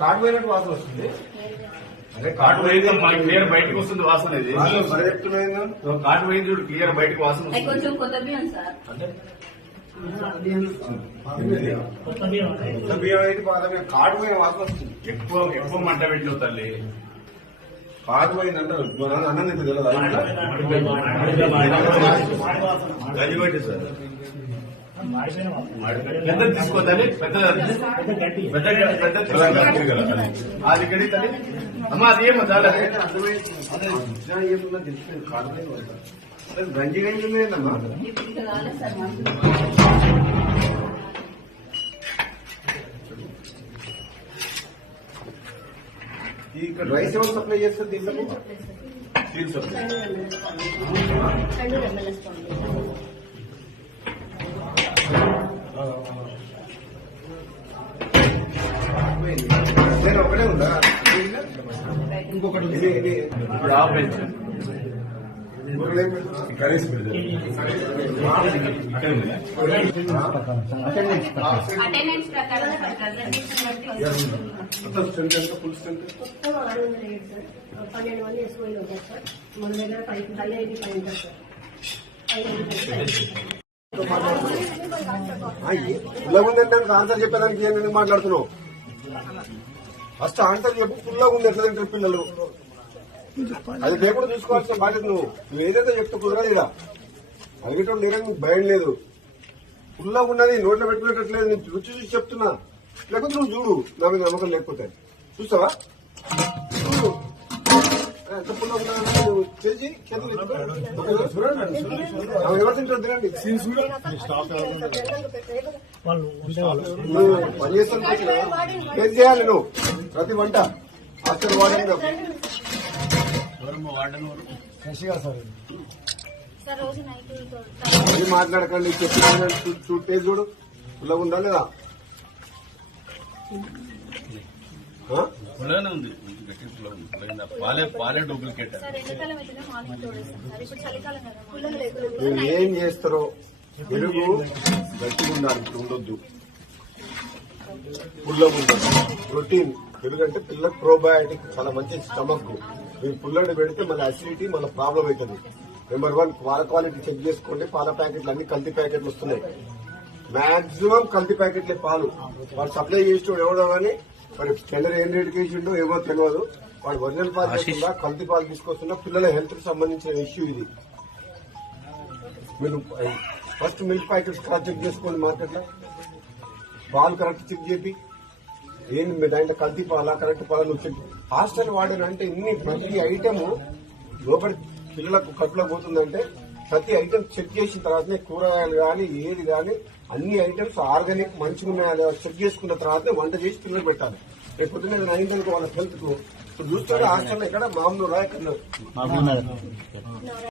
కాటు పోయినట్టు వాసన వస్తుంది. అదే కాటు పోయింది క్లియర్ బయటకు వస్తుంది వాసన ఇది? కాటు పోయింది చూడు క్లియర్ బయటకు వాసన అంటే? కాటు పోయిన వాసన వస్తుంది. ఎక్కువ ఎక్కువ మంట పెట్టిన తల్లి. కాటు పోయిందంటే అన్నం తింటే తెలియదు గది పెట్టి సార్. పెద్ద తీసుకో తల్లి పెద్ద పెద్ద పెద్ద తీసుకో. అది కడి తల్లి అమ్మా అది ఏమో చాలా గంజి గంజి ఉందేందమ్మా ఇప్పుడు ఇక కాలేదు సార్ మాకు ఈ ఇక్కడ రైస్ ఎవరు సప్లై చేస్తారు దీంట్లో రెండు రెమ్మలేసుకోండి నేను ఒకటే ఉందా ఇంకొకటి ఎంత ఫుల్ స్ట్రెంత్ మొత్తం ఆరు వందల ఏడు సార్ పన్నెండు మంది ఎస్ఓలు ఉంటారు సార్ మన దగ్గర పై పది ఐదు పై ఉంటారు సార్ ఫుల్గా ఉంది అంటే ఆన్సర్ చెప్పేదానికి ఏం మాట్లాడుతున్నావు? ఫస్ట్ ఆన్సర్ చెప్పు ఫుల్గా ఉంది ఎట్లా తింటారు పిల్లలు? అది లేకుండా చూసుకోవాల్సిన బాధ్యత నువ్వు. నువ్వు ఏదైతే చెప్తే కుదరదు ఇలా అడిగేటప్పుడు నేనే నీకు భయం లేదు. ఫుల్గా ఉన్నది నోట్లో పెట్టుకునేటట్లేదు నేను రుచి చూసి చెప్తున్నా. లేకపోతే నువ్వు చూడు నా మీద నమ్మకం లేకపోతే. చూస్తావా? నువ్వు పని చేస్తాను ఏం చేయాలి నువ్వు? ప్రతి వంట హాస్టల్ వాడని సార్. రోజు నైట్ అది మాట్లాడకండి చెప్పిన చూడు. పుల్లగా ఉందా లేదా? పుల్లగానే ఉంది. గట్టి పుల్లగా ఉంది. పుల్లగా ఉంది. పాలే పాలే డూప్లికేట్ సార్ ఎండాకాలం అయితేనే మార్నింగ్ తోడేస్తాం సార్. ఇప్పుడు చలికాలం కదా. పుల్లలు నువ్వు ఏం చేస్తారో పెరుగు గట్టిగా ఉండాలి ఉండొద్దు. పుల్లగా ఉండాలి ప్రోటీన్. పెరుగు అంటే పిల్లలకు ప్రోబయాటిక్ చాలా మంచి స్టమక్. మీరు పుల్లడి పెడితే మళ్ళీ అసిడిటీ మళ్ళీ ప్రాబ్లం అవుతుంది. నెంబర్ వన్ పాల క్వాలిటీ చెక్ చేసుకోండి. పాల ప్యాకెట్లు అన్ని కల్తీ ప్యాకెట్లు వస్తున్నాయి. మాక్సిమం కల్తీ ప్యాకెట్లే పాలు. వాడు సప్లై చేసేటోడు ఎవడో కానీ మరి టెండర్ ఏం రేటుకి వేసిండో ఏమో తెలియదు వాడు ఒరిజినల్ పాలు తీసుకున్నా కల్తీ పాలు తీసుకొస్తున్నా పిల్లల హెల్త్కి సంబంధించిన ఇష్యూ ఇది. మీరు first milk packets correct check చేసుకోండి మార్కెట్లో పాలు కరెక్ట్ చెక్ చేపి. ఏంది మీ దాంట్లో కల్తీ పాలా కరెక్ట్ పాలా నువ్వు చెక్ హాస్టల్ వాడిన అంటే ఇన్ని ప్రతి ఐటమ్ లోపలి పిల్లలకు కట్టులో పోతుందంటే ప్రతి ఐటమ్ చెక్ చేసిన తర్వాతనే కూరగాయలు కానీ ఏది కానీ అన్ని ఐటమ్స్ ఆర్గానిక్ మంచిగా ఉన్నాయా చెక్ చేసుకున్న తర్వాతనే వంట చేసి పిల్లలు పెట్టాలి. రేపు పొద్దున్న ఏదైనా అయిందనుకో వాళ్ళ హెల్త్కు ఇప్పుడు చూస్తే హాస్టల్ ఎక్కడ? మామూలు